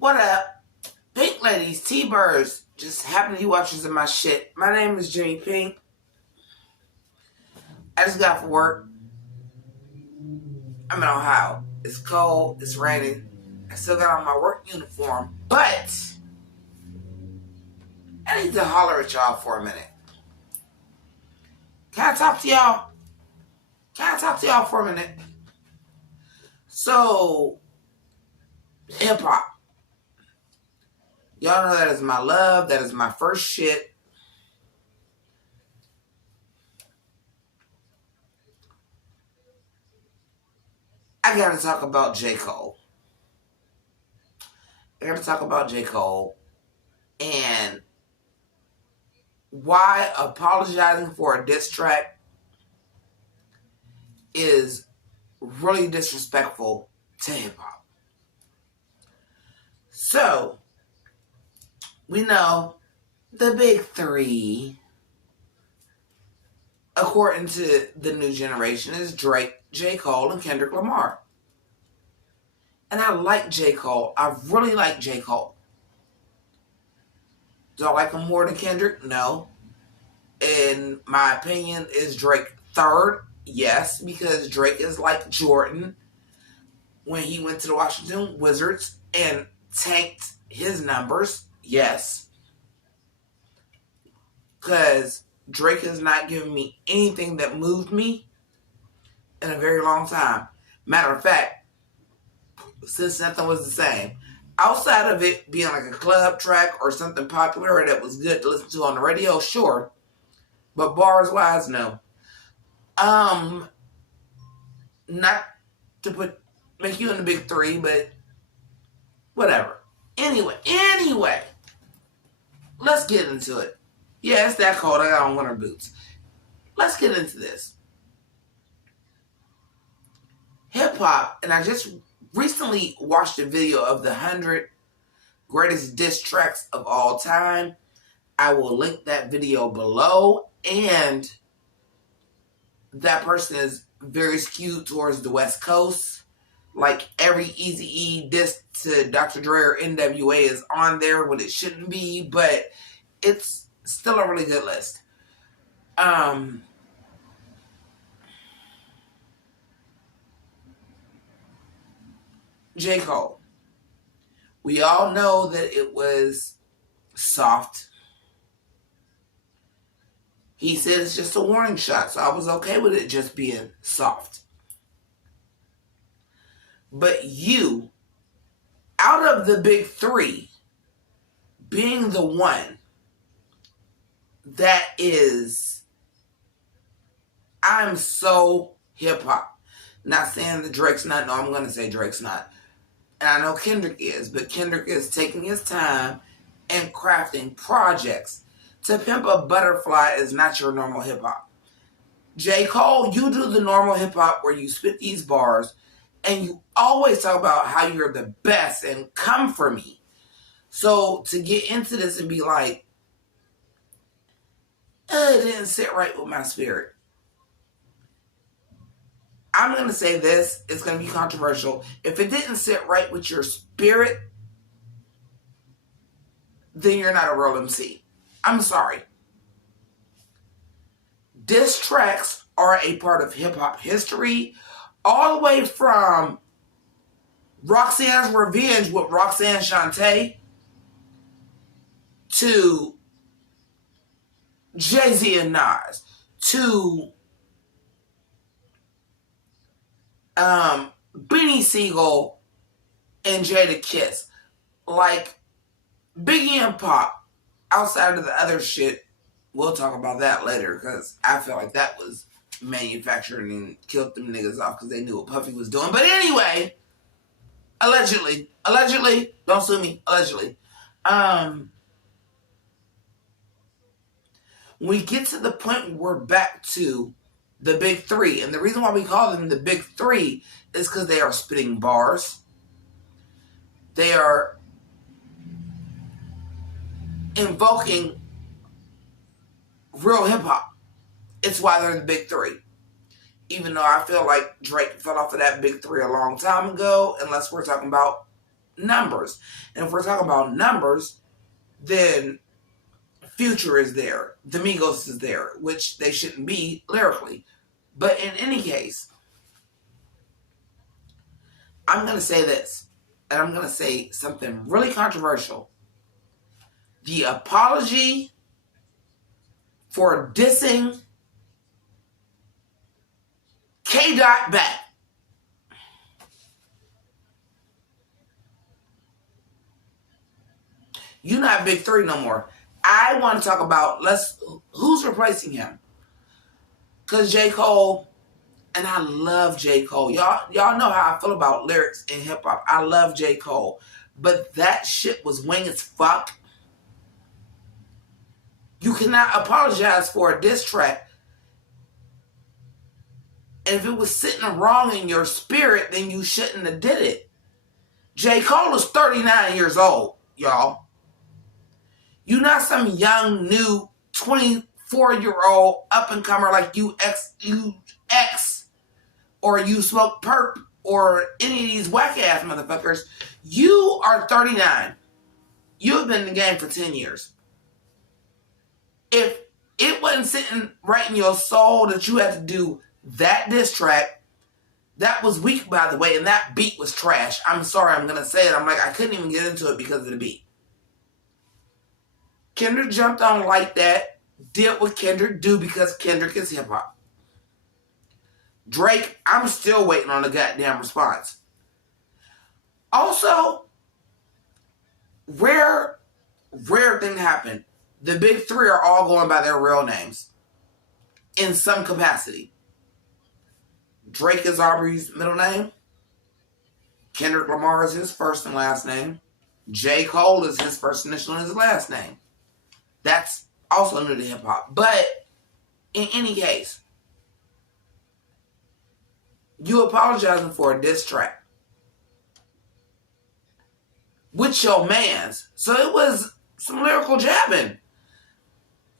What up? Pink ladies, T-birds, just happen to be watchers of my shit. My name is Jimmy Pink. I just got off work. I'm in Ohio. It's cold. It's raining. I still got on my work uniform, but I need to holler at y'all for a minute. Can I talk to y'all? Can I talk to y'all for a minute? So, hip-hop. Y'all know that is my love. That is my first shit. I gotta talk about J. Cole. And why apologizing for a diss track is really disrespectful to hip-hop. So, we know the big three, according to the new generation, is Drake, J. Cole, and Kendrick Lamar. And I like J. Cole. I really like J. Cole. Do I like him more than Kendrick? No. In my opinion, is Drake third? Yes, because Drake is like Jordan when he went to the Washington Wizards and tanked his numbers. Yes. Because Drake has not given me anything that moved me in a very long time. Matter of fact, since nothing was the same. Outside of it being like a club track or something popular that was good to listen to on the radio, sure. But bars-wise, no. Not to make you in the big three, but whatever. Anyway, let's get into it. Yeah, it's that cold. I got on winter boots. Let's get into this. Hip-hop, and I just recently watched a video of the 100 greatest diss tracks of all time. I will link that video below, and that person is very skewed towards the West Coast. Like every Eazy-E diss to Dr. Dre or NWA is on there when it shouldn't be, but it's still a really good list. J. Cole. We all know that it was soft. He said it's just a warning shot, so I was okay with it just being soft. But you, out of the big three, being the one that is, I'm so hip-hop. Not saying that Drake's not, no, I'm going to say Drake's not. And I know Kendrick is, but Kendrick is taking his time and crafting projects. To Pimp a Butterfly is not your normal hip-hop. J. Cole, you do the normal hip-hop where you spit these bars and you always talk about how you're the best and come for me. So to get into this and be like, it didn't sit right with my spirit. I'm going to say this. It's going to be controversial. If it didn't sit right with your spirit, then you're not a real MC. I'm sorry. Diss tracks are a part of hip-hop history, all the way from Roxanne's Revenge with Roxanne Shante to Jay-Z and Nas to Beanie Siegel and Jada Kiss. Like, Biggie and Pop, outside of the other shit, we'll talk about that later, because I feel like that was manufactured and killed them niggas off because they knew what Puffy was doing. But anyway, allegedly, don't sue me, allegedly. We get to the point where we're back to the big three. And the reason why we call them the big three is because they are spitting bars. They are invoking real hip-hop. It's why they're the big three. Even though I feel like Drake fell off of that big three a long time ago, unless we're talking about numbers. And if we're talking about numbers, then Future is there. The Migos is there, which they shouldn't be lyrically. But in any case, I'm going to say this, and I'm going to say something really controversial. The apology for dissing K-Dot back. You're not Big Three no more. I want to talk about who's replacing him. Because J. Cole, and I love J. Cole. Y'all know how I feel about lyrics in hip hop. I love J. Cole. But that shit was wing as fuck. You cannot apologize for a diss track. And if it was sitting wrong in your spirit, then you shouldn't have did it. J. Cole is 39 years old, y'all. You're not some young, new, 24-year-old up-and-comer like you X, or you smoke perp, or any of these whack-ass motherfuckers. You are 39. You have been in the game for 10 years. If it wasn't sitting right in your soul that you had to do that diss track, that was weak, by the way, and that beat was trash. I'm sorry, I'm going to say it. I couldn't even get into it because of the beat. Kendrick jumped on like that, did what Kendrick do because Kendrick is hip-hop. Drake, I'm still waiting on the goddamn response. Also, rare thing happened. The Big Three are all going by their real names in some capacity. Drake is Aubrey's middle name. Kendrick Lamar is his first and last name. J. Cole is his first initial and his last name. That's also new to hip-hop. But in any case, you apologizing for a diss track with your mans. So it was some lyrical jabbing.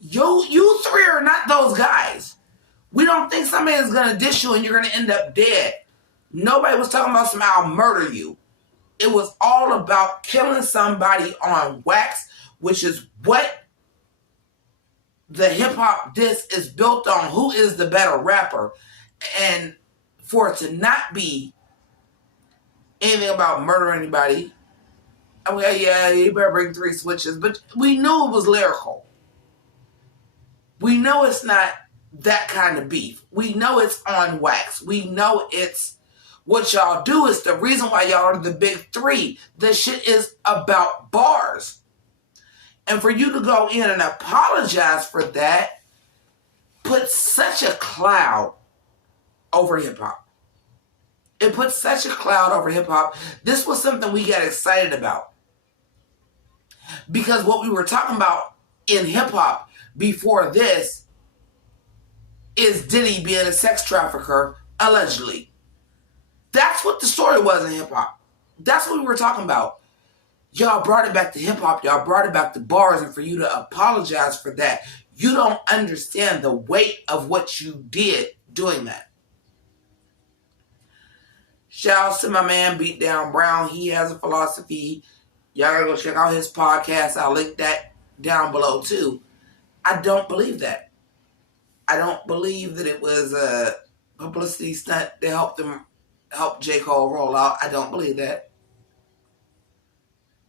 You three are not those guys. We don't think somebody is going to diss you and you're going to end up dead. Nobody was talking about I'll murder you. It was all about killing somebody on wax, which is what the hip-hop diss is built on. Who is the better rapper? And for it to not be anything about murder anybody, okay, yeah, you better bring 3 switches. But we knew it was lyrical. We know it's not that kind of beef. We know it's on wax. We know it's what y'all do. Is the reason why y'all are the Big Three. The shit is about bars. And for you to go in and apologize for that puts such a cloud over hip-hop. It puts such a cloud over hip-hop. This was something we got excited about. Because what we were talking about in hip-hop before this is Diddy being a sex trafficker, allegedly. That's what the story was in hip-hop. That's what we were talking about. Y'all brought it back to hip-hop. Y'all brought it back to bars. And for you to apologize for that, you don't understand the weight of what you did doing that. Shout out to my man, Beat Down Brown. He has a philosophy. Y'all gotta go check out his podcast. I'll link that down below too. I don't believe that. I don't believe that it was a publicity stunt to help J. Cole roll out. I don't believe that.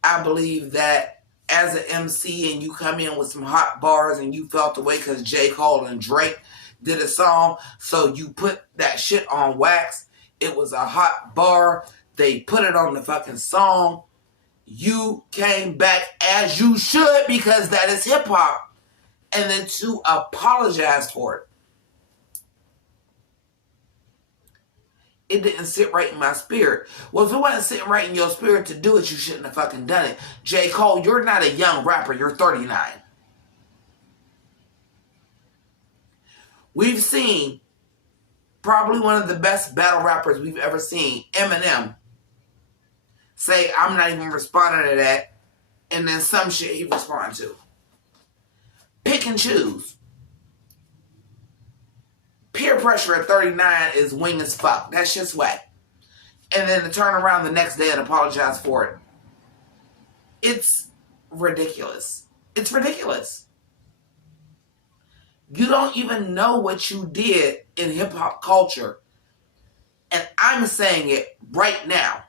I believe that as an MC and you come in with some hot bars and you felt the way because J. Cole and Drake did a song, so you put that shit on wax. It was a hot bar. They put it on the fucking song. You came back as you should because that is hip-hop. And then to apologize for it. It didn't sit right in my spirit. Well, if it wasn't sitting right in your spirit to do it, you shouldn't have fucking done it. J. Cole, you're not a young rapper. You're 39. We've seen probably one of the best battle rappers we've ever seen, Eminem, say, I'm not even responding to that, and then some shit he respond to. Pick and choose. Peer pressure at 39 is wing as fuck. That shit's whack. And then to turn around the next day and apologize for it. It's ridiculous. It's ridiculous. You don't even know what you did in hip-hop culture. And I'm saying it right now.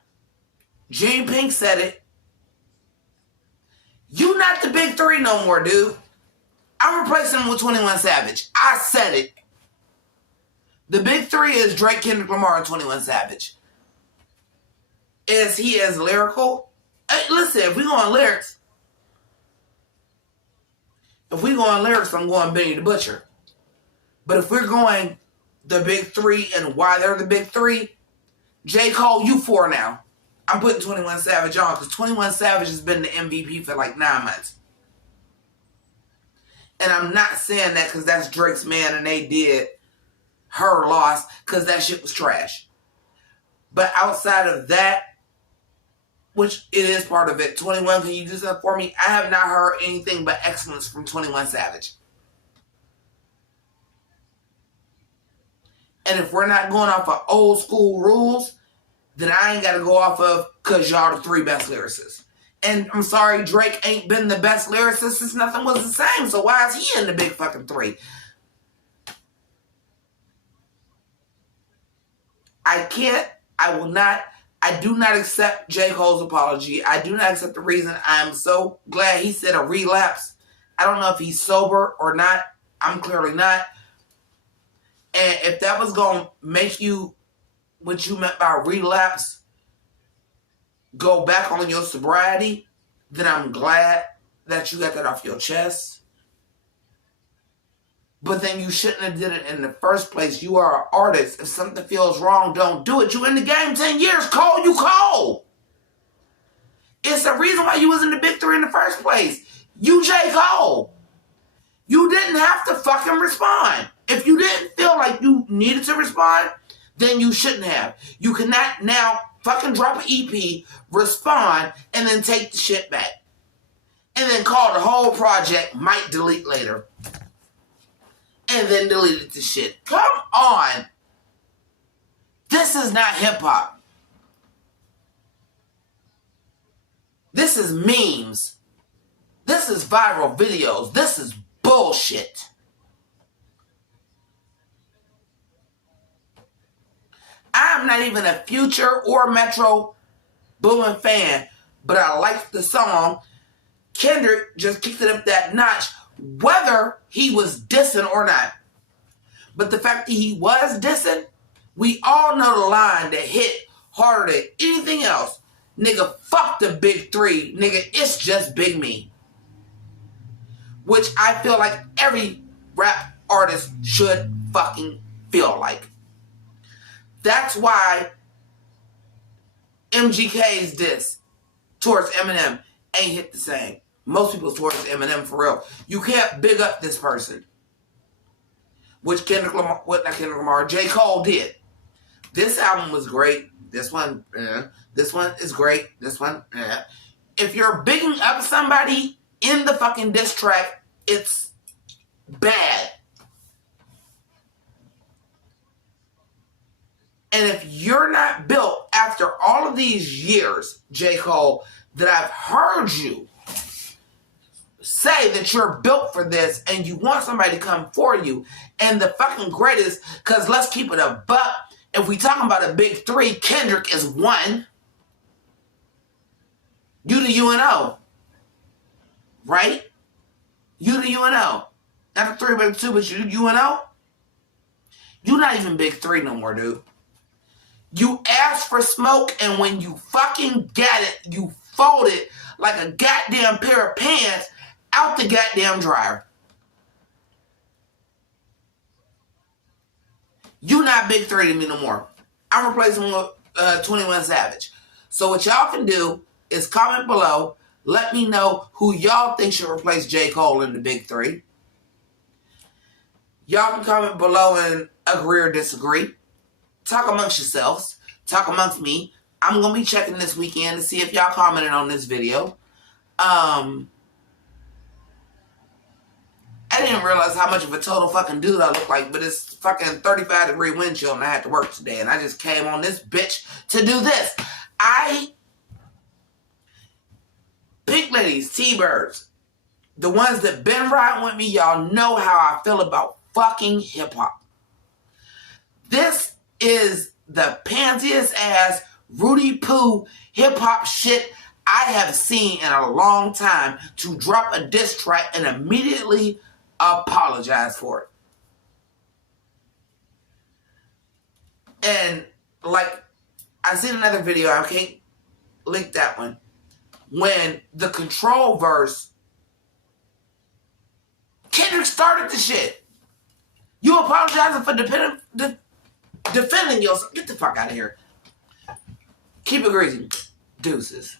Gene Pink said it. You not the big three no more, dude. I'm replacing him with 21 Savage. I said it. The big three is Drake, Kendrick Lamar, and 21 Savage. Is he as lyrical? Hey, listen, if we go on lyrics, I'm going Benny the Butcher. But if we're going the big three and why they're the big three, J. Cole, you 4 now. I'm putting 21 Savage on because 21 Savage has been the MVP for like 9 months. And I'm not saying that because that's Drake's man and they did Her Loss because that shit was trash. But outside of that, which it is part of it, 21, can you do something for me? I have not heard anything but excellence from 21 Savage. And if we're not going off of old school rules, then I ain't got to go off of because y'all the 3 best lyricists. And I'm sorry, Drake ain't been the best lyricist since nothing was the same. So why is he in the big fucking 3? I do not accept J. Cole's apology. I do not accept the reason. I'm so glad he said a relapse. I don't know if he's sober or not. I'm clearly not. And if that was going to make you, what you meant by relapse, go back on your sobriety, then I'm glad that you got that off your chest. But then you shouldn't have did it in the first place. You are an artist. If something feels wrong, don't do it. You in the game 10 years, Cole. You Cole. It's the reason why you was in the big 3 in the first place. You J. Cole. You didn't have to fucking respond. If you didn't feel like you needed to respond, then you shouldn't have. You cannot now fucking drop an EP, respond, and then take the shit back. And then call the whole project, might delete later. And then deleted the shit. Come on. This is not hip-hop. This is memes. This is viral videos. This is bullshit. I'm not even a Future or Metro Boomin fan, but I like the song. Kendrick just kicked it up that notch, whether he was dissing or not. But the fact that he was dissing, we all know the line that hit harder than anything else. Nigga, fuck the big 3. Nigga, it's just Big Me. Which I feel like every rap artist should fucking feel like. That's why MGK's diss towards Eminem ain't hit the same. Most people towards Eminem for real. You can't big up this person. Which Kendrick Lamar, J. Cole did. This album was great. This one, this one is great. This one, If you're bigging up somebody in the fucking diss track, it's bad. And if you're not built after all of these years, J. Cole, that I've heard you say that you're built for this and you want somebody to come for you, and the fucking greatest, because let's keep it a buck, if we talking about a big 3, Kendrick is 1. You the UNO. Right? You the UNO. Not the 3, but the 2, but you UNO? You not even big 3 no more, dude. You asked for smoke, and when you fucking got it, you folded like a goddamn pair of pants out the goddamn dryer. You not big 3 to me no more. I'm replacing him with 21 Savage. So what y'all can do is comment below. Let me know who y'all think should replace J. Cole in the big 3. Y'all can comment below and agree or disagree. Talk amongst yourselves. Talk amongst me. I'm going to be checking this weekend to see if y'all commented on this video. I didn't realize how much of a total fucking dude I look like, but it's fucking 35-degree wind chill and I had to work today, and I just came on this bitch to do this. Pink ladies, T-birds, the ones that been riding with me, y'all know how I feel about fucking hip-hop. This is the pansiest ass Rudy Poo hip-hop shit I have seen in a long time to drop a diss track and immediately apologize for it. And like, I seen another video, I can't link that one, when the Control verse, Kendrick started the shit. You apologizing for defending yourself. Get the fuck out of here. Keep it greasy. Deuces.